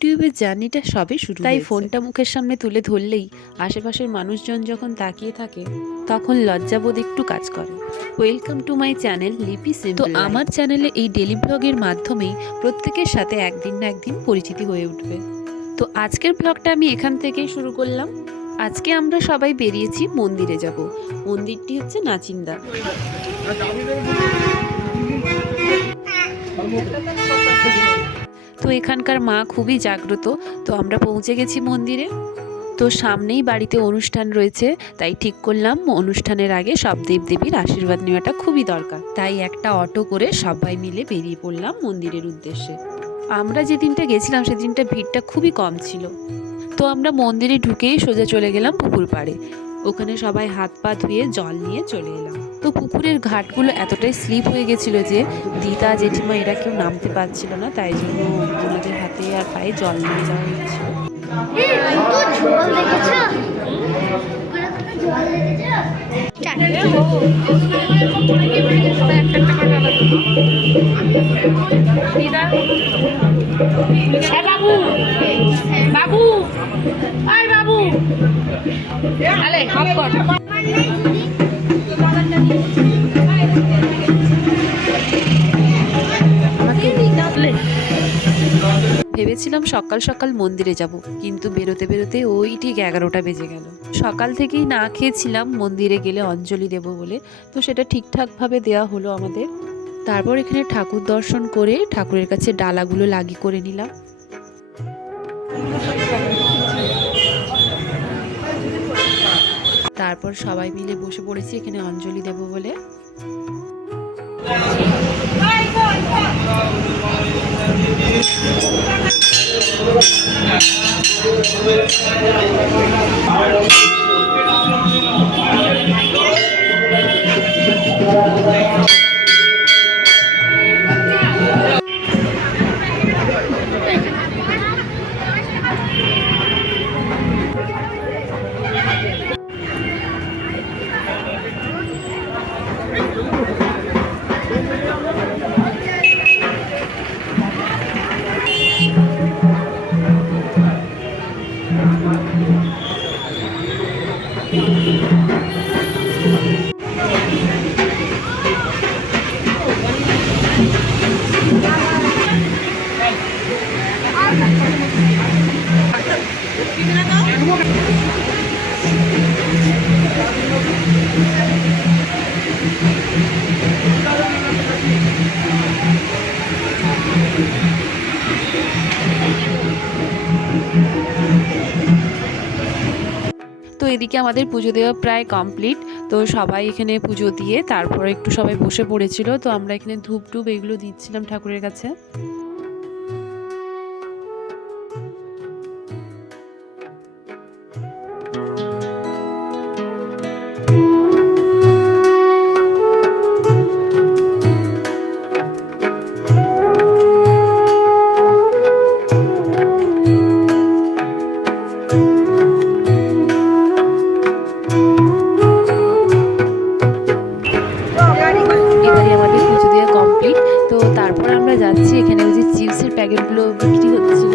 ইউটিউবের জার্নিটা সবে শুরু, তাই ফোনটা মুখের সামনে তুলে ধরলেই আশেপাশের মানুষজন যখন তাকিয়ে থাকে তখন লজ্জাবোধ একটু কাজ করে। ওয়েলকাম টু মাই চ্যানেল লিপি সিম্পল। তো আমার চ্যানেলে এই ডেলি ব্লগের মাধ্যমেই প্রত্যেকের সাথে একদিন না একদিন পরিচিতি হয়ে উঠবে। তো আজকের ব্লগটা আমি এখান থেকেই শুরু করলাম। আজকে আমরা সবাই বেরিয়েছি মন্দিরে যাব। মন্দিরটি হচ্ছে নাচিন্দা। তো এখানকার মা খুবই জাগ্রত। তো আমরা পৌঁছে গেছি মন্দিরে। তো সামনেই বাড়িতে অনুষ্ঠান রয়েছে, তাই ঠিক করলাম অনুষ্ঠানের আগে সব দেবদেবীর আশীর্বাদ নেওয়াটা খুবই দরকার। তাই একটা অটো করে সবাই মিলে বেরিয়ে পড়লাম মন্দিরের উদ্দেশ্যে। আমরা যেদিনটা গেছিলাম সেদিনটা ভিড়টা খুবই কম ছিল। তো আমরা মন্দিরে ঢুকেই সোজা চলে গেলাম পুকুর পাড়ে। ওখানে সবাই হাত পা ধুয়ে জল নিয়ে চলে এলাম। তো পুকুরের ঘাটগুলো এতটাই স্লিপ হয়ে গেছিল যে দিদা জেঠিমা এরা কেউ নামতে পারছিল না, তাই জন্য ওনাদের হাতে আর পায়ে জল নিয়ে যাওয়া হয়েছিল। বাবু বাবু আয় বাবু আলে হপ কর। ভেবেছিলাম সকাল সকাল মন্দিরে যাব, কিন্তু বেরোতে বেরোতে ওই ঠিক 11টা বেজে গেল। সকাল থেকেই না খেয়েছিলাম মন্দিরে গেলে অঞ্জলি দেব বলে, তো সেটা ঠিকঠাকভাবে দেওয়া হলো আমাদের। তারপর এখানে ঠাকুর দর্শন করে ঠাকুরের কাছে ডালাগুলো লাগি করে নিলাম। তারপর সবাই মিলে বসে পড়েছি এখানে অঞ্জলি দেব বলে। তো এদিকে আমাদের পুজো দেওয়া প্রায় কমপ্লিট। তো সবাই এখানে পুজো দিয়ে তারপর একটু সবাই বসে পড়েছিল। তো আমরা এখানে ধূপ টুপ এগুলো দিচ্ছিলাম ঠাকুরের কাছে। যাচ্ছি এখানে ওই যে চিপসের প্যাকেটগুলো বিক্রি হচ্ছিল,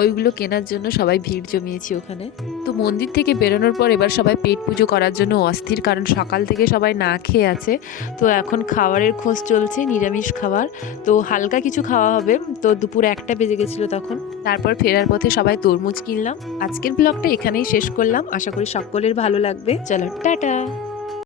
ওইগুলো কেনার জন্য সবাই ভিড় জমিয়েছি ওখানে। তো মন্দির থেকে বেরোনোর পর এবার সবাই পেট পুজো করার জন্য অস্থির, কারণ সকাল থেকে সবাই না খেয়ে আছে। তো এখন খাবারের খোঁজ চলছে, নিরামিষ খাবার। তো হালকা কিছু খাওয়া হবে। তো দুপুর 1টা বেজে গেছিলো তখন। তারপর ফেরার পথে সবাই তরমুজ কিনলাম। আজকের ব্লগটা এখানেই শেষ করলাম, আশা করি সকলের ভালো লাগবে। চলো টাটা।